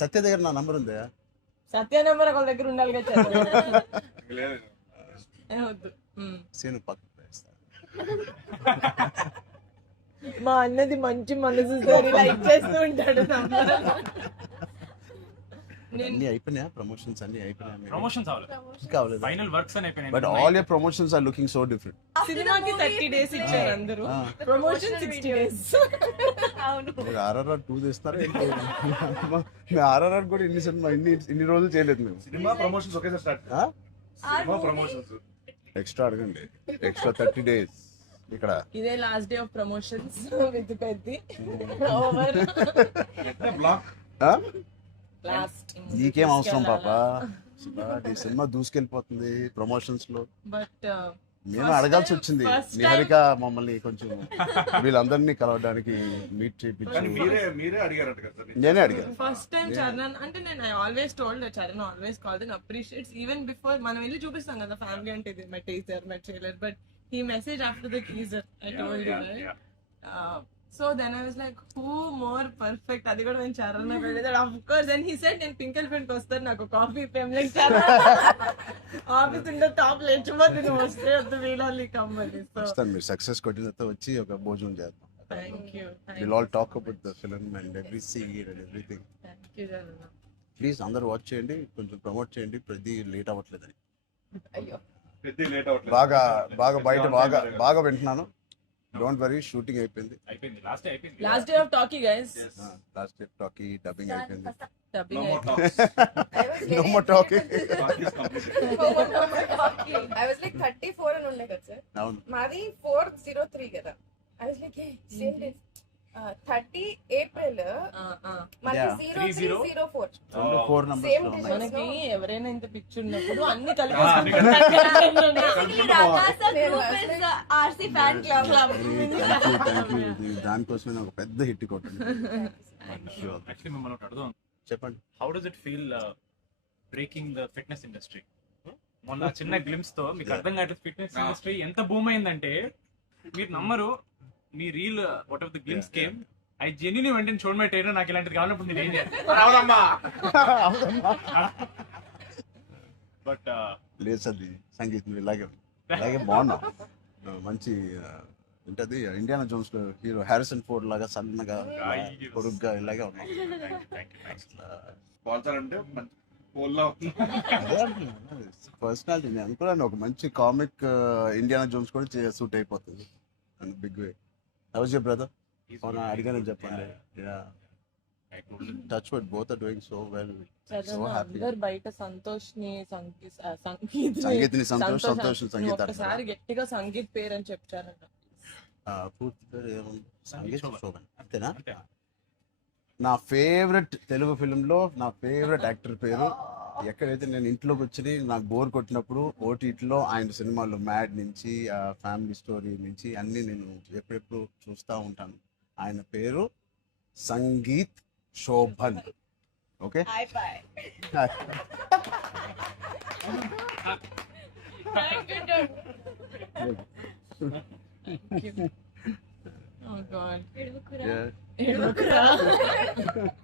సత్య దగ్గర నా నంబర్ ఉందా? సత్య నెంబర్ ఒకళ్ళ దగ్గర ఉండాలి కదా. వద్దు, సీను పక్క మా అన్నది మంచి మనసు లైక్ చేస్తూ ఉంటాడు. అన్ని అయిపోయినాయా? ప్రమోషన్స్ అన్ని అయిపోయినాయా? ప్రమోషన్స్ కావాలి. ఫైనల్ వర్క్స్ అని అయిపోయినాయి. But all your promotions are looking so different. సినిమాకి 30 days ఇచ్చారు అందరూ, ప్రమోషన్ 60 days. అవును, మీరు RRR 2 తీస్తారా? RRR కూడా ఇన్ని రోజులు చేయలేదు మేము. సినిమా ప్రమోషన్స్ ఒకేసారి స్టార్ట్. సినిమా ప్రమోషన్స్ ఎక్స్ట్రా అడగండి, ఎక్స్ట్రా 30 days. ఇక్కడ ఇదే last day of promotions with Peddi over block. Last. నీకేం అవసరం పాపా? ఈ సినిమా దూసుకెళ్ళిపోతుంది ప్రమోషన్స్ లో. బట్ మేము అడగాల్సి వచ్చింది. నిహారిక మమ్మల్ని కొంచెం వీళ్ళందరినీ కలవడానికి మీట్ చేయించి మీరే అడిగారట కదా. నేనే అడిగాను. ఫస్ట్ టైం చరణ్ అంటే నేను always told Charan always called and appreciates even before మనం వెళ్ళి చూపిస్తాం కదా ఫ్యామిలీ అంటే ఇది my teaser my trailer, but he messaged after the teaser. I told you, right? So then I was like, who more perfect? Adi kuda men Charan na pedade. Of course, then he said, "Nen Pinkle Print kostar naku coffee fame like Charan." Office unde top lechumadi nu vaste addu veelali kammali. So వస్తాను. మీరు success కొట్టిన తర్వాత వచ్చి ఒక భోజనం చేద్దాం. thank you. We'll all talk about the film and every scene and everything. Thank you, Charan. Please అందరూ watch చేయండి, కొంచెం ప్రమోట్ చేయండి. ప్రతి లేట్ అవ్వట్లేదని Ayyo. పెద్ద లేట్ అవ్వట్లేదు. బాగా బయట బాగా వింటున్నాను. డోంట్ వరీ, షూటింగ్ అయిపోయింది. Last day of talkie, guys. Last day talkie dubbing అయిపోయింది. Dubbing. No more No more talking. Talk is completed. I was like 34 అని ఉండే కదా సార్. అవును. మాది 403 కదా. I was like same days. 30 April మనకి Yeah. 0304. 4 numbers Same లో day. ఉన్నాయి. మనకి ఎవరైనా ఇంత పిక్చర్ ఉన్నప్పుడు అన్ని అన్ని RC fan club. Thank you. దానికోసమే నాకు పెద్ద హిట్ కొట్టింది. యాక్చువల్లీ మిమ్మల్ని ఒకటి అడుగుదాం. చెప్పండి. How does it feel breaking the fitness industry? మొన్న చిన్న గ్లిమ్స్ తో మీకు అర్థం కావట్లేదు ఫిట్నెస్ ఇండస్ట్రీ ఎంత బూమ్ అయిందంటే మీరు నమ్మరు. మీ reel what of the glimpse came I genuinely వెంటనే చూడమే ట్రైనర్ నాకు ఇలాంటిది కావాలన్నప్పుడు నేను ఏం చేయాలి? బట్ లేదు సది సంగీతం ఇలాగే బాగున్నాం. మంచి ఏంటది ఇండియానా జోన్స్ లో హీరో హ్యారిసన్ ఫోర్డ్ లాగా సన్నగా పొరుగ్గా ఇలాగే ఉన్నాం. స్పాన్సర్ అంటే మంచి పోల్లా పర్సనాలిటీ నేను అనుకున్నాను. ఒక మంచి కామిక్ ఇండియానా జోన్స్ కూడా సూట్ అయిపోతుంది big way. How's your brother? అడిగాను చెప్పండి. Touch wood both are doing so well. So happy. అందరు బయట సంతోష్ ని సంగీత్ని సంతోష్ సంగీత ఒకసారి గట్టిగా సంగీత్ పేరు అని చెప్తారంట. పూర్తి పేరు ఏముంది? సంగీత్ శోభన్ అంతేనా? నా ఫేవరెట్ తెలుగు ఫిల్మ్లో నా ఫేవరెట్ యాక్టర్ పేరు. ఎక్కడైతే నేను ఇంట్లోకి వచ్చి నాకు బోర్ కొట్టినప్పుడు ఓటీటీలో ఆయన సినిమాలు మ్యాడ్ నుంచి ఫ్యామిలీ స్టోరీ నుంచి అన్నీ నేను ఎప్పుడెప్పుడు చూస్తూ ఉంటాను. ఆయన పేరు Sangeeth Shobhan. Okay, Oh God. Yeah.